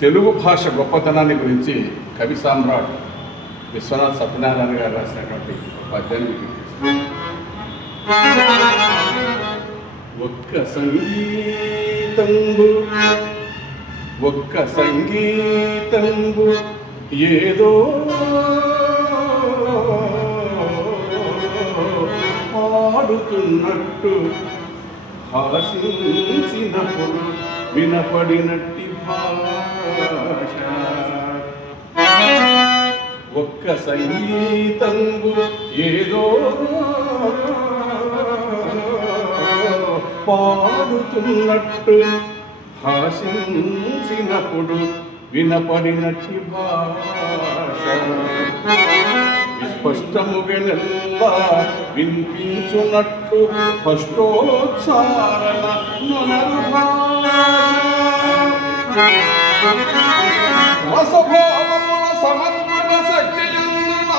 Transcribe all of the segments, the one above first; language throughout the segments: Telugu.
తెలుగు భాష గొప్పతనాన్ని గురించి కవి సామ్రాట్ విశ్వనాథ్ సత్యనారాయణ గారు రాసినటువంటి పద్యాన్ని ఒక్క సంగీతంబు ఏదో పాడుతున్నట్టు హాసించినప్పుడు వినపడినట్టి భాష. ఒక్క సంగీతంబు ఏదో పాడుతున్నట్టు హాసించినప్పుడు వినపడినట్టి భాష. విస్పష్టముగెనెల్లా వినిపించున్నట్టు స్పష్టోచ్చారణ నొనరు భాష. రసభావముల సమర్పణ శక్తియున్న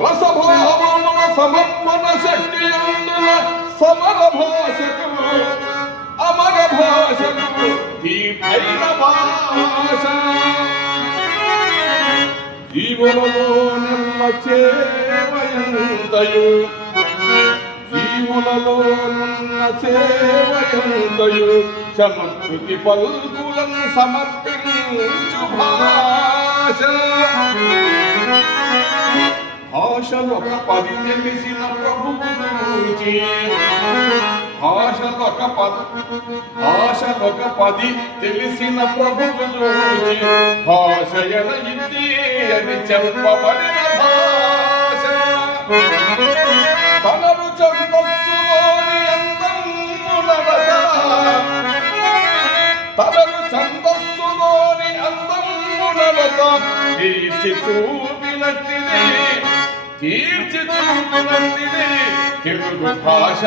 రసభావముల సమర్పణ శక్తియున్న సమర భాషకు అమర భాషకు దీర్ఘైన భాష. జీవులలో నెల్ల చేవయంతయు జీవులలో నున్న చేవయంతయు సమకృతి పల్కులను సమర్పించు భాష. భాషలొక పది తెలిసిన ప్రభువు చూచి భాషలొక పది తెలిసిన ప్రభువు చూచి భాషయన ఇది అని చెప్పబడిన భాష. తనను ఛందస్సులోని అందమునడక తనను ఛందస్సులోని అందమునడక తీర్చి చూపినట్టిది తెలుగు భాష.